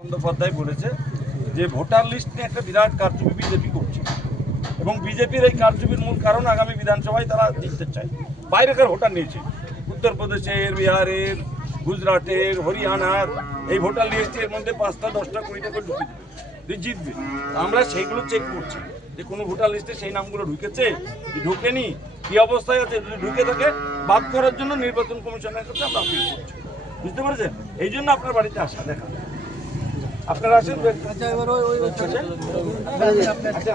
বন্দ্যোপাধ্যায় বলেছে যে voter list নিয়ে একটা বিরাট কারচুপি বিজেপি করছে। এবং বিজেপির এই কারচুপির মূল কারণ আগামী বিধানসভায় তারা জিততে চায়। বাইরেকার ভোটার নিয়েছে। উত্তরপ্রদেশের, বিহারের, গুজরাটের, হরিয়ানার এই ভোটার লিস্টের মধ্যে পাঁচটা, দশটা, কুড়িটা করে ঢুকে দেবে জিতবে আমরা সেইগুলো চেক করছি। যে কোনো ভোটার লিস্টে সেই নামগুলো ঢুকেছে কি ঢুকেনি, কি অবস্থায় আছে, যদি ঢুকে থাকে, বাদ করার জন্য নির্বাচন কমিশনের কাছে আমরা বুঝতে পেরেছেন? এই জন্য আপনার বাড়িতে আসা, দেখা। আপনারা আসেন আচ্ছা এবার ওই ওই আচ্ছা আচ্ছা